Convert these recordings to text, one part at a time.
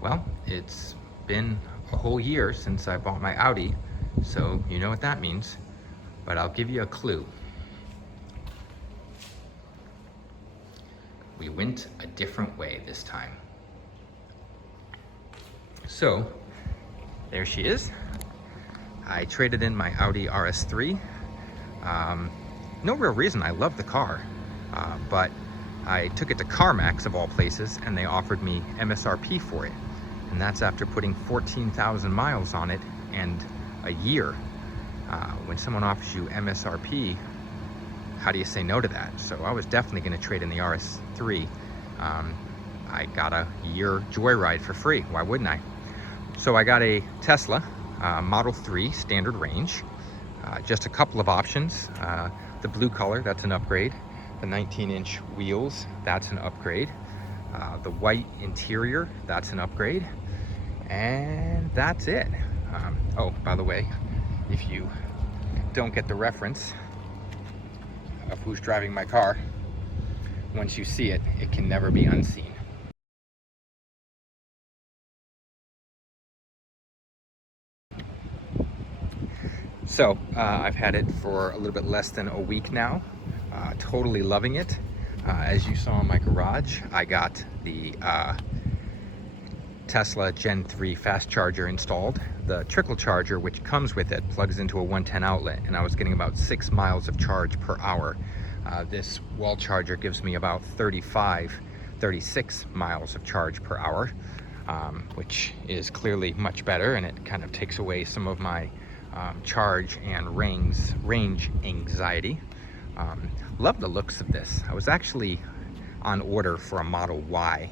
Well, it's been a whole year since I bought my Audi, so you know what that means. But I'll give you a clue. We went a different way this time. So, there she is. I traded in my Audi RS3. No real reason, I love the car, but I took it to CarMax of all places and they offered me MSRP for it. And that's after putting 14,000 miles on it and a year. When someone offers you MSRP, how do you say no to that? So I was definitely going to trade in the RS3. I got a year joyride for free. Why wouldn't I? So I got a Tesla Model 3 standard range. Just a couple of options. The blue color, that's an upgrade. The 19-inch wheels, that's an upgrade. The white interior, that's an upgrade. And that's it. Oh, by the way, if you don't get the reference of who's driving my car, once you see it, it can never be unseen. So I've had it for a little bit less than a week now. Totally loving it. As you saw in my garage, I got the Tesla Gen 3 fast charger installed. The trickle charger, which comes with it, plugs into a 110 outlet, and I was getting about 6 miles of charge per hour. This wall charger gives me about 36 miles of charge per hour, which is clearly much better, and it kind of takes away some of my charge and range anxiety. Love the looks of this. I was actually on order for a Model Y.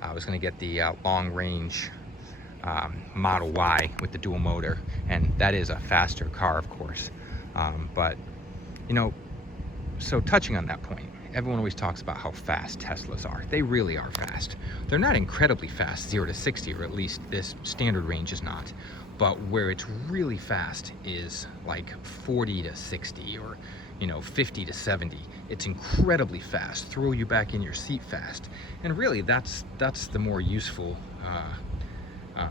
I was going to get the long range Model Y with the dual motor, and that is a faster car, of course. But you know, so touching on that point, everyone always talks about how fast Teslas are. They really are fast. They're not incredibly fast, 0 to 60, or at least this standard range is not. But where it's really fast is like 40 to 60, or 50 to 70. It's incredibly fast, throw you back in your seat fast. And really that's the more useful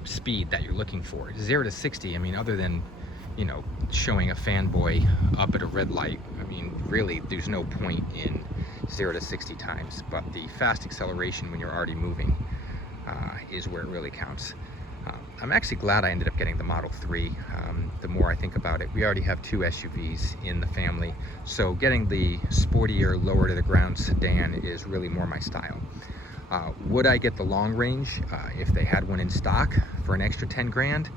speed that you're looking for. 0 to 60, I mean, other than showing a fanboy up at a red light, I mean, really there's no point in 0 to 60 times. But the fast acceleration when you're already moving is where it really counts. I'm actually glad I ended up getting the Model 3. The more I think about it, we already have 2 SUVs in the family, so getting the sportier, lower to the ground sedan is really more my style. Would I get the long range if they had one in stock for an extra 10 grand?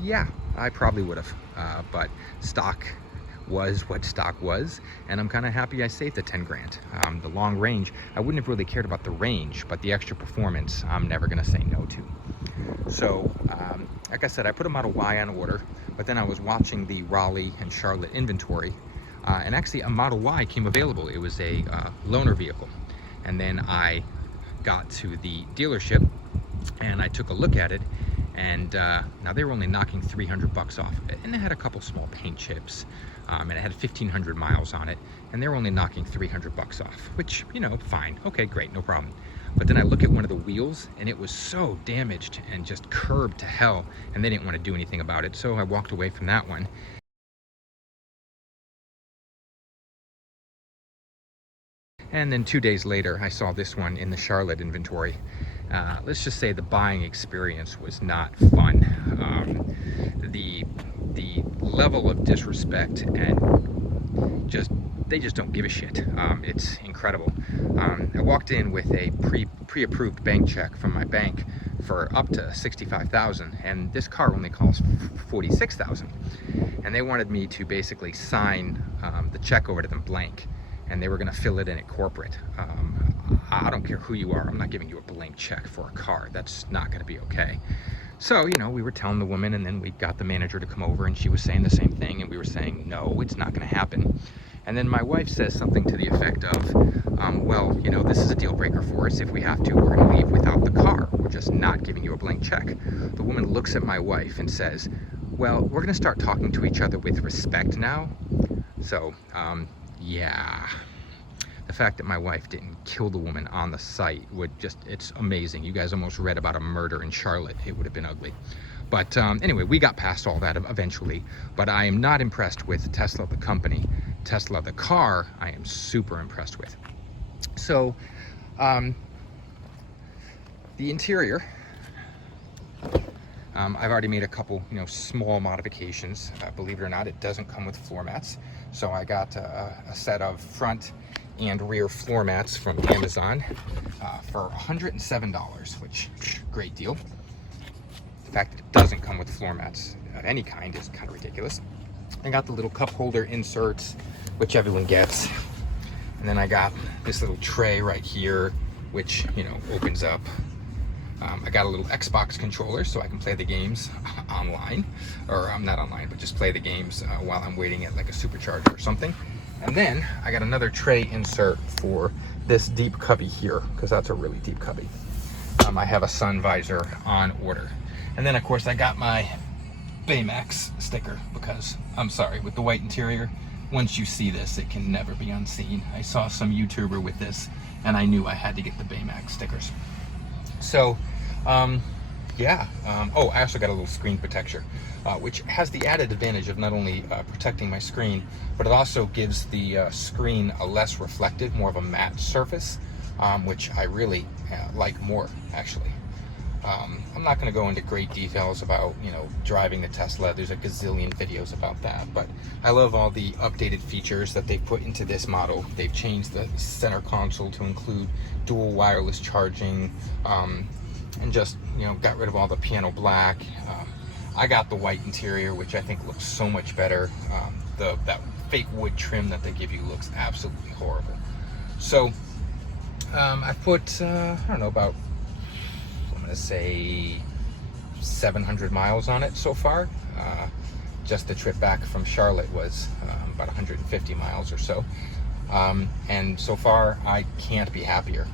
Yeah, I probably would have, but stock was what stock was, and I'm kind of happy I saved the 10 grand. The long range, I wouldn't have really cared about the range, but the extra performance, I'm never gonna say no to. So, like I said, I put a Model Y on order, but then I was watching the Raleigh and Charlotte inventory, and actually a Model Y came available. It was a loaner vehicle. And then I got to the dealership and I took a look at it, and now they were only knocking 300 bucks off of it, and it had a couple small paint chips, and it had 1,500 miles on it, and they were only knocking 300 bucks off, which, fine, okay, great, no problem. But then I look at one of the wheels and it was so damaged and just curbed to hell, and they didn't want to do anything about it, so I walked away from that one. And then 2 days later, I saw this one in the Charlotte inventory. Let's just say the buying experience was not fun. The level of disrespect and they just don't give a shit. It's incredible. I walked in with a pre-approved bank check from my bank for up to $65,000, and this car only costs $46,000. And they wanted me to basically sign the check over to them blank, and they were going to fill it in at corporate. I don't care who you are, I'm not giving you a blank check for a car. That's not going to be okay. So, we were telling the woman, and then we got the manager to come over, and she was saying the same thing, and we were saying, no, it's not going to happen. And then my wife says something to the effect of, well, this is a deal breaker for us. If we have to, we're going to leave without the car. We're just not giving you a blank check. The woman looks at my wife and says, well, we're going to start talking to each other with respect now. So, yeah. The fact that my wife didn't kill the woman on the site would just, it's amazing. You guys almost read about a murder in Charlotte. It would have been ugly. But anyway, we got past all that eventually. But I am not impressed with Tesla, the company. Tesla, the car, I am super impressed with. So, the interior, I've already made a couple, small modifications. Believe it or not, it doesn't come with floor mats. So I got a set of front and rear floor mats from Amazon for $107, which, great deal. The fact that it doesn't come with floor mats of any kind is kind of ridiculous. I got the little cup holder inserts, which everyone gets. And then I got this little tray right here, which, opens up. I got a little Xbox controller so I can play the games online, or not online, but just play the games while I'm waiting at like a supercharger or something. And then I got another tray insert for this deep cubby here, because that's a really deep cubby. I have a sun visor on order. And then of course I got my Baymax sticker, because I'm sorry, with the white interior, once you see this, it can never be unseen. I saw some YouTuber with this and I knew I had to get the Baymax stickers. So, yeah. Oh, I also got a little screen protector, which has the added advantage of not only protecting my screen, but it also gives the screen a less reflective, more of a matte surface, which I really like more, actually. I'm not going to go into great details about, driving the Tesla. There's a gazillion videos about that, but I love all the updated features that they've put into this model. They've changed the center console to include dual wireless charging, and just, got rid of all the piano black. I got the white interior, which I think looks so much better. That fake wood trim that they give you looks absolutely horrible. So, I put, I don't know, about, say 700 miles on it so far. Just the trip back from Charlotte was about 150 miles or so. And so far I can't be happier.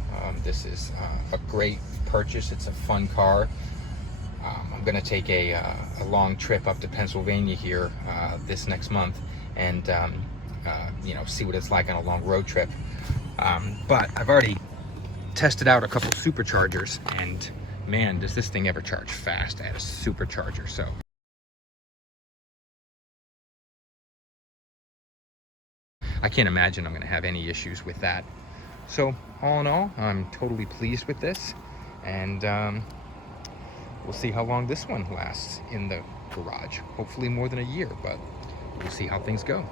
This is a great purchase. It's a fun car. I'm gonna take a long trip up to Pennsylvania here this next month and see what it's like on a long road trip. But I've already tested out a couple superchargers, and man, does this thing ever charge fast. I had a supercharger, so. I can't imagine I'm gonna have any issues with that. So all in all, I'm totally pleased with this, and we'll see how long this one lasts in the garage. Hopefully more than a year, but we'll see how things go.